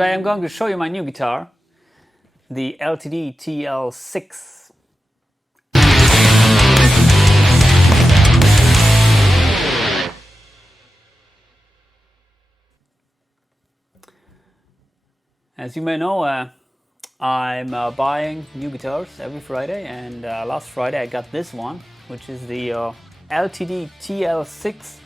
Today I'm going to show you my new guitar, the LTD TL6. As you may know, I'm buying new guitars every Friday, and last Friday I got this one, which is the LTD TL6.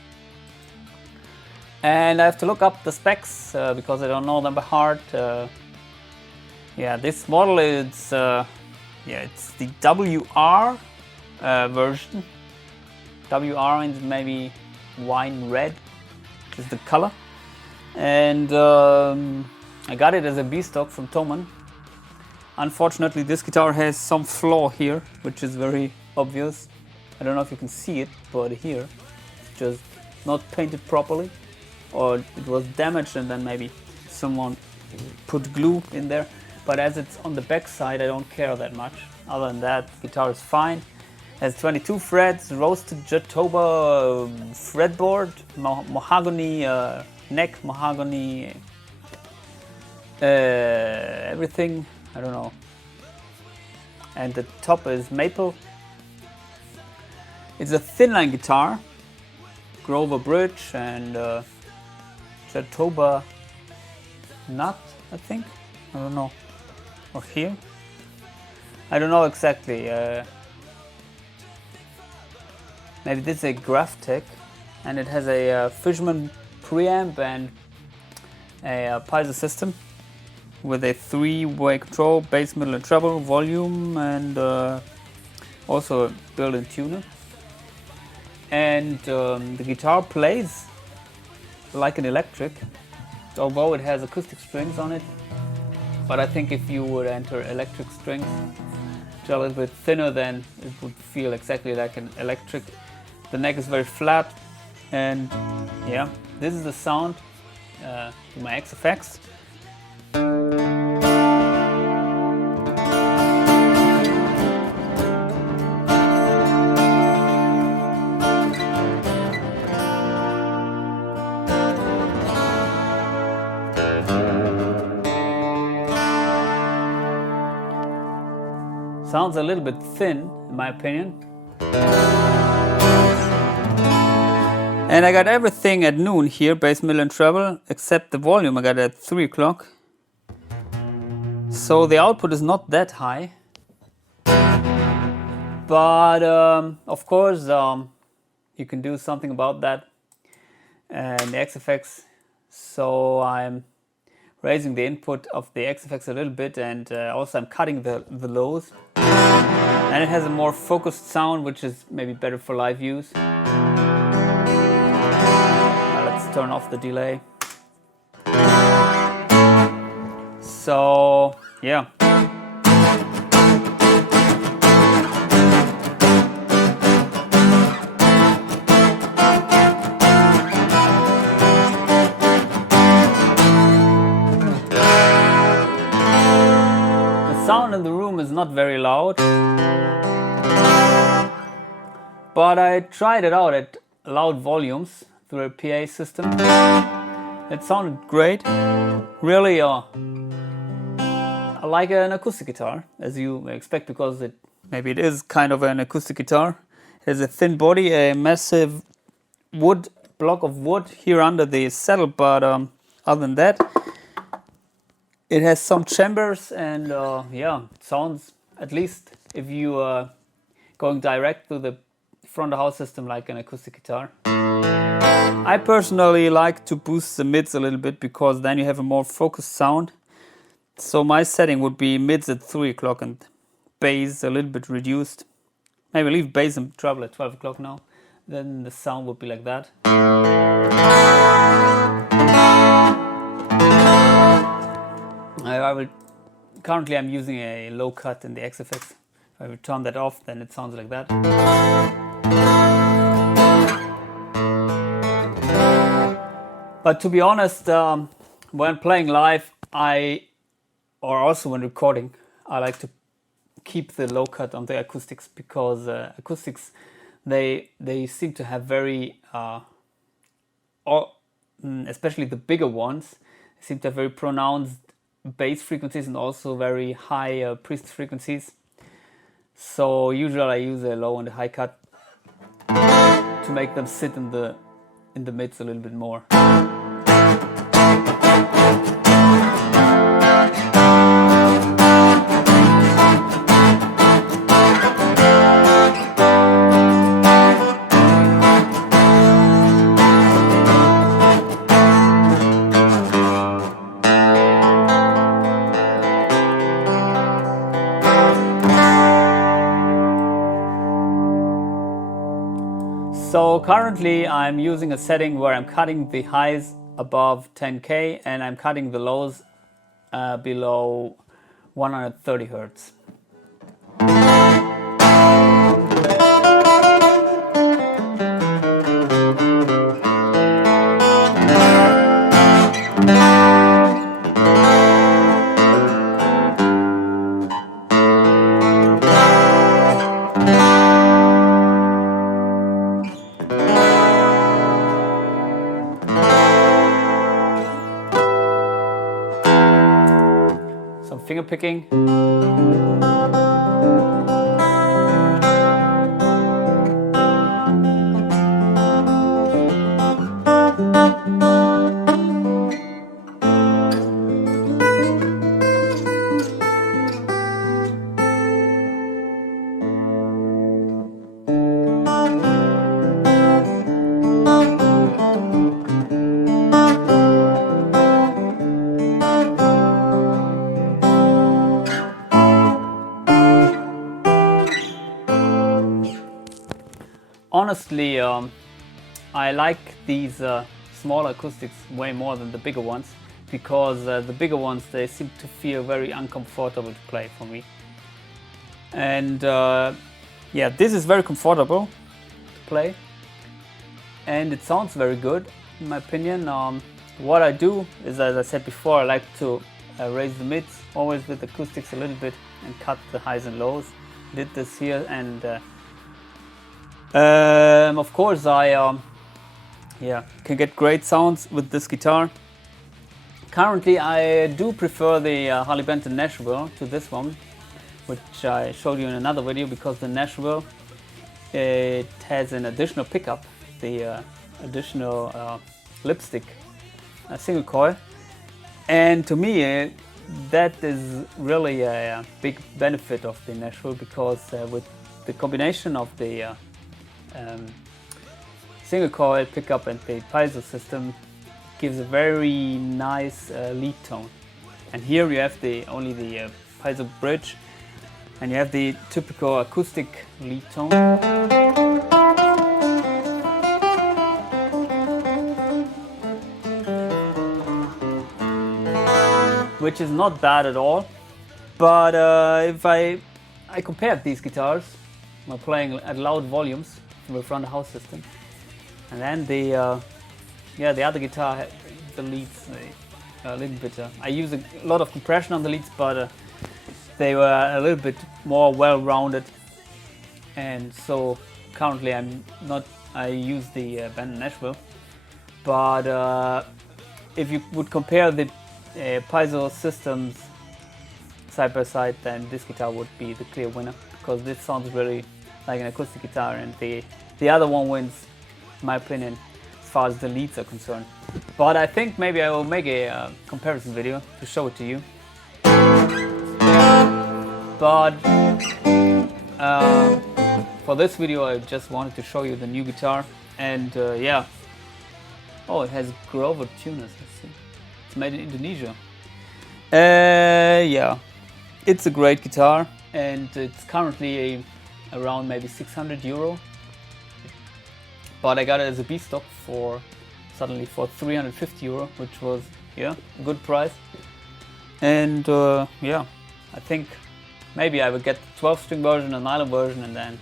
And I have to look up the specs because I don't know them by heart. Yeah, this model is it's the WR version. WR means maybe wine red is the color, and I got it as a B stock from Thomann. Unfortunately, this guitar has some flaw here, which is very obvious. I don't know if you can see it, but here it's just not painted properly, or it was damaged and then maybe someone put glue in there. But as it's on the back side, I don't care that much. Other than that, the guitar is fine. It has 22 frets, roasted Jatoba fretboard, mahogany neck, mahogany everything, I don't know. And the top is maple. It's a thinline guitar, Grover bridge and Jatoba nut, I think. I don't know. Or here. I don't know exactly. Maybe this is a Graphtec, and it has a Fishman preamp and a piezo system with a 3-way control, bass, middle, and treble, volume, and also a built-in tuner. And the guitar plays like an electric, although it has acoustic strings on it. But I think if you would enter electric strings, which are a little bit thinner, then it would feel exactly like an electric. The neck is very flat, and yeah, this is the sound to my AxeFx. Sounds a little bit thin, in my opinion. And I got everything at noon here, bass, middle, and treble, except the volume I got at 3 o'clock. So the output is not that high. But of course, you can do something about that and the AxeFx. So I'm raising the input of the AxeFx a little bit, and also I'm cutting the lows. And it has a more focused sound, which is maybe better for live use. Let's turn off the delay. So, yeah. The sound in the room is not very loud, but I tried it out at loud volumes through a PA system. It sounded great. Really, I like an acoustic guitar, as you may expect, because maybe it is kind of an acoustic guitar. It has a thin body, a massive block of wood here under the saddle, but other than that, it has some chambers, and yeah, it sounds, at least if you are going direct to the front of house system, like an acoustic guitar. I personally like to boost the mids a little bit, because then you have a more focused sound. So my setting would be mids at 3 o'clock and bass a little bit reduced. Maybe leave bass and treble at 12 o'clock now. Then the sound would be like that. Currently I'm using a low cut in the AxeFx. If I would turn that off, then it sounds like that. But to be honest, when playing live, or also when recording, I like to keep the low cut on the acoustics, because acoustics, they seem to have very, especially the bigger ones, seem to have very pronounced bass frequencies and also very high preset frequencies. So usually I use a low and a high cut to make them sit in the mids a little bit more. So currently I'm using a setting where I'm cutting the highs above 10K and I'm cutting the lows below 130 Hertz. Some finger picking. Honestly, I like these smaller acoustics way more than the bigger ones, because the bigger ones, they seem to feel very uncomfortable to play for me. And yeah, this is very comfortable to play and it sounds very good in my opinion. What I do is, as I said before, I like to raise the mids always with acoustics a little bit and cut the highs and lows. Did this here, and of course I can get great sounds with this guitar. Currently I do prefer the Harley Benton Nashville to this one, which I showed you in another video, because the Nashville, it has an additional pickup, the additional lipstick single coil, and to me that is really a big benefit of the Nashville, because with the combination of the single coil pickup and the piezo system, gives a very nice lead tone. And here you have only the piezo bridge, and you have the typical acoustic lead tone, which is not bad at all. But if I compared these guitars while playing at loud volumes with front of house system, and then the other guitar, the leads a little bit. I use a lot of compression on the leads, but they were a little bit more well-rounded, and so currently I use the Benton Nashville. But if you would compare the piezo systems side by side, then this guitar would be the clear winner, because this sounds really like an acoustic guitar, and the other one wins, in my opinion, as far as the leads are concerned. But I think maybe I will make a comparison video to show it to you. But for this video I just wanted to show you the new guitar, and yeah. Oh, it has Grover tuners, let's see. It's made in Indonesia. Yeah, it's a great guitar, and it's currently around maybe 600 euro. But I got it as a B-stock for 350 euro, which was, yeah, a good price. And yeah, I think maybe I will get the 12-string version, a nylon version, and then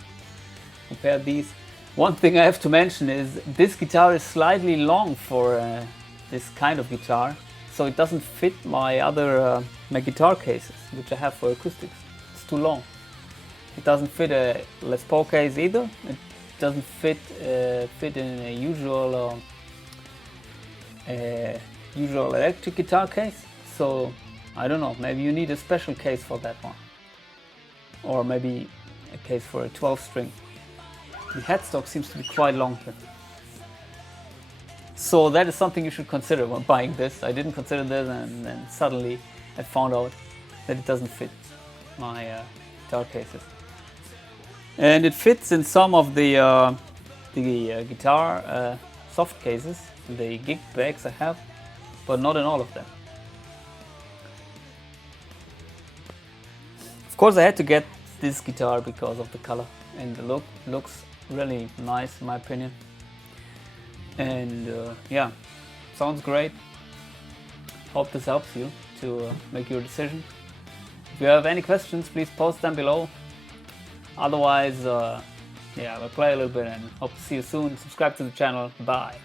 compare these. One thing I have to mention is this guitar is slightly long for this kind of guitar, so it doesn't fit my other my guitar cases, which I have for acoustics. It's too long. It doesn't fit a Les Paul case either. It doesn't fit in a usual electric guitar case. So I don't know, maybe you need a special case for that one. Or maybe a case for a 12 string. The headstock seems to be quite long here. So that is something you should consider when buying this. I didn't consider this, and then suddenly I found out that it doesn't fit my guitar cases. And it fits in some of the guitar soft cases, the gig bags I have, but not in all of them. Of course I had to get this guitar because of the color and the look. Looks really nice in my opinion. And yeah, sounds great. Hope this helps you to make your decision. If you have any questions, please post them below. Otherwise, yeah, we'll play a little bit and hope to see you soon. Subscribe to the channel. Bye.